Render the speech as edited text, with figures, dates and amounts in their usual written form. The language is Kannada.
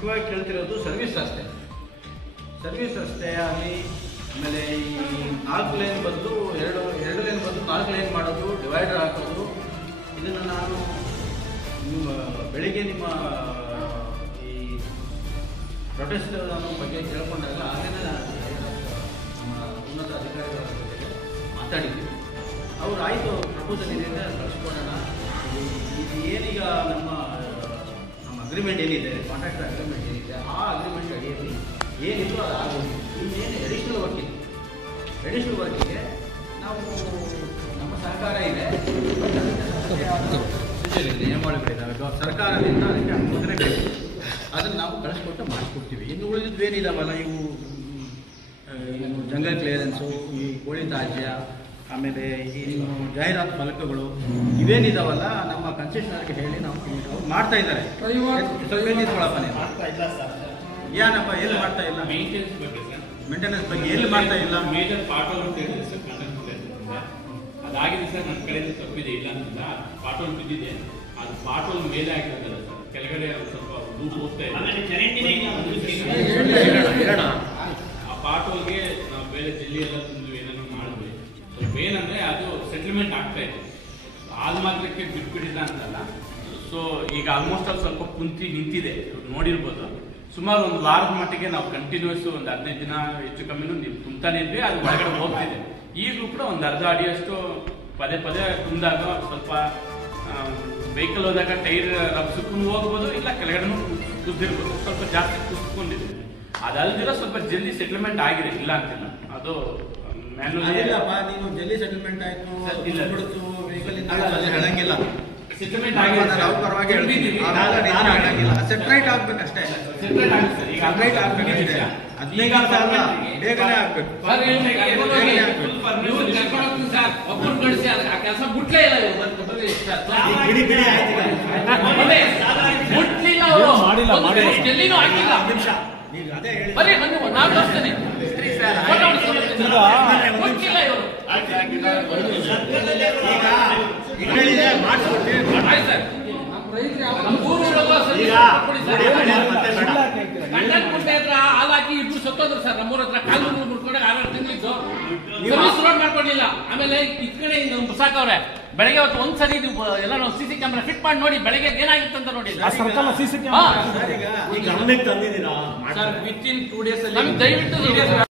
ಮುಖ್ಯವಾಗಿ ಕೇಳ್ತಿರೋದು ಸರ್ವಿಸ್ ರಸ್ತೆ. ಸರ್ವಿಸ್ ರಸ್ತೆ ಆಗಲಿ, ಆಮೇಲೆ ಈ 4 ಲೇನ್ ಬದಲು 2 ಲೇನ್ ಬದಲು 4 ಲೇನ್ ಮಾಡೋದು, ಡಿವೈಡರ್ ಹಾಕೋದು, ಇದನ್ನು ನಾನು ಬೆಳಿಗ್ಗೆ ನಿಮ್ಮ ಈ ಪ್ರೊಟೆಸ್ಟ್ ಬಗ್ಗೆ ಕೇಳ್ಕೊಂಡಾಗ ಆಗಲೇ ನಮ್ಮ ಉನ್ನತ ಅಧಿಕಾರಿಗಳ ಜೊತೆಗೆ ಮಾತಾಡಿದ್ವಿ. ಅವ್ರು ಆಯಿತು, ಪ್ರಪೋಸಲ್ ಏನಿದೆ ಕಳಿಸ್ಕೊಡೋಣ, ಇದು ಏನೀಗ ನಮ್ಮ ಅಗ್ರಿಮೆಂಟ್ ಏನಿದೆ, ಕಾಂಟ್ರಾಕ್ಟರ್ ಅಗ್ರಿಮೆಂಟ್ ಏನಿದೆ, ಆ ಅಗ್ರಿಮೆಂಟ್ ಅಡಿಯಲ್ಲಿ ಏನಿತ್ತು ಅದು ಆಗೋದು. ಇನ್ನೇನು ಅಡಿಷ್ನಲ್ ವರ್ಕಿಗೆ ನಾವು ನಮ್ಮ ಸಹಕಾರ ಇದೆ, ನಿಯಮಾವಳಿಗಳಿದ್ದಾವೆ ಸರ್ಕಾರದಿಂದ, ಅದಕ್ಕೆ ಅನುಮೋದನೆಗಳಿವೆ, ಅದನ್ನು ನಾವು ಕಳಿಸ್ಕೊಟ್ಟು ಮಾಡಿಸ್ಕೊಡ್ತೀವಿ. ಇನ್ನು ಉಳಿದಿದ್ದು ಏನಿದಾವಲ್ಲ, ಇವು ಜಂಗಲ್ ಕ್ಲಿಯರೆನ್ಸು, ಈ ಕೋಳಿ ತ್ಯಾಜ್ಯ, ಆಮೇಲೆ ಈ ಜಾಹೀರಾತು ಫಲಕಗಳು ಇವೇನಿದಾವಲ್ಲ, ನಮ್ಮ ಕನ್ಸೆಷನರ್ಗೆ ಹೇಳಿ ನಾವು ಮಾಡ್ತಾ ಇದ್ದಾರೆ. ಏನಪ್ಪ ಎಲ್ಲಿ ಮಾಡ್ತಾ ಇಲ್ಲ? ಮೇಂಟೆನೆನ್ಸ್ ಬಗ್ಗೆ ಎಲ್ಲಿ ಮಾಡ್ತಾ ಇಲ್ಲ? ಮೇಜರ್ ಪಾರ್ಟ್ ಅದಾಗಿದೆ ಸರ್. ನನ್ನ ಕಡೆಯಿಂದ ತಪ್ಪಿದೆ, ಇಲ್ಲ ಅಂತ ಪಾರ್ಟ್ ಬಿದ್ದಿದೆ. ಅದು ಪಾರ್ಟ್ ಮೇಲೆ ಆಗಿರೋದಲ್ಲ ಸರ್, ಕೆಳಗಡೆ ಸ್ವಲ್ಪ ಲೂಸ್ ಹೋಗ್ತಾ ಇದೆ. ಆ ಪಾರ್ಟ್ ನಾವು ಬೇರೆ ಜಿಲ್ಲೆಯೆಲ್ಲ ತಂದು ಏನಾದ್ರು ಮಾಡಿದ್ವಿ. ಸ್ವಲ್ಪ ಏನಂದ್ರೆ ಅದು ಸೆಟಲ್ಮೆಂಟ್ ಆಗ್ತಾ ಇದೆ, ಅದು ಮಾತ್ರಕ್ಕೆ ಬಿಟ್ಬಿಟ್ಟಿಲ್ಲ ಅಂತಲ್ಲ. ಸೊ ಈಗ ಆಲ್ಮೋಸ್ಟ್ ಅಲ್ಲಿ ಸ್ವಲ್ಪ ಕುಂತಿ ನಿಂತಿದೆ, ನೋಡಿರ್ಬೋದು. ಸುಮಾರು ಒಂದು ವಾರದ ಮಟ್ಟಿಗೆ ನಾವು ಕಂಟಿನ್ಯೂಸ್ ಒಂದು 15 ದಿನ ಹೆಚ್ಚು ಕಮ್ಮಿನೂ ನೀವು ತುಂಬ್ತಾನೆ ಇದ್ವಿ, ಅದು ಒಳಗಡೆ ಹೋಗ್ತಿದೆ. ಈಗಲೂ ಕೂಡ ಒಂದು ಅರ್ಧ ಅಡಿಯಷ್ಟು ಪದೇ ತುಂಬಿದಾಗ ಸ್ವಲ್ಪ ವೆಹಿಕಲ್ ಹೋದಾಗ ಟೈರ್ ರಬ್ಸ್ಕೊಂಡು ಹೋಗ್ಬೋದು, ಇಲ್ಲ ಕೆಳಗಡೆನೂ ಕುದ್ದಿರ್ಬೋದು, ಸ್ವಲ್ಪ ಜಾಸ್ತಿ ಕುಸ್ಕೊಂಡಿದೆ. ಅದಲ್ದಿರೋ ಸ್ವಲ್ಪ ಜಲ್ದಿ ಸೆಟಲ್ಮೆಂಟ್ ಆಗಿದೆ, ಇಲ್ಲ ಅಂತಿಲ್ಲ. ಅದು ನೀನು ಜಲ್ದಿ ಸೆಟಲ್ಮೆಂಟ್ ಆಯ್ತು ಹೇಳಂಗಿಲ್ಲ. ಸೆಟಲ್ಮೆಂಟ್ ಆಗಿದೆ, ಸೆಟ್ರೈಟ್ ಆಗ್ಬೇಕಷ್ಟೇ. ಬೇಗನೆ ಆಗ್ಬೇಕು. ಒಬ್ಬರು ಕಳಿಸಿ ಆ ಕೆಲಸ ಮುಟ್ಲೇ ಇಲ್ಲ, ಮುಟ್ಲಿಲ್ಲ, ಎಲ್ಲಿನೂ ಹಾಕಿಲ್ಲ. ಬರೀ ನಾನು ತೋರಿಸ್ತೇನೆ, ಮುಟ್ಟಿಲ್ಲ ಇವರು. ಹಾಲಾಕಿ ಇಬ್ರು ಸತ್ತೋದ್ರು ಸರ್. ನಮ್ಮೂರ ಹತ್ರ ಕಾಲು ಮುಡ್ಕೊಂಡಾಗ 6 ತಿಂಗಳಿದ್ದು ಸರ್ವಿಸ್ ರೋಡ್ ಮಾಡ್ಕೊಡ್ಲಿಲ್ಲ. ಆಮೇಲೆ ಇದ್ ಕಡೆ ಮುಸಾಕವ್ರೆ ಬೆಳಗ್ಗೆ ಹೊತ್ತು ಒಂದ್ಸರಿ ನೀವು ಎಲ್ಲ ನಾವು CC ಕ್ಯಾಮ್ರಾ ಫಿಟ್ ಮಾಡಿ ನೋಡಿ, ಬೆಳಗ್ಗೆ ಏನಾಗಿತ್ತು ಅಂತ ನೋಡಿ. ಗಮನಕ್ಕೆ ತಂದಿದ್ದೀರಾ ಸರ್, ವಿತ್ ಇನ್ 2 days ಅಲ್ಲಿ ದಯವಿಟ್ಟು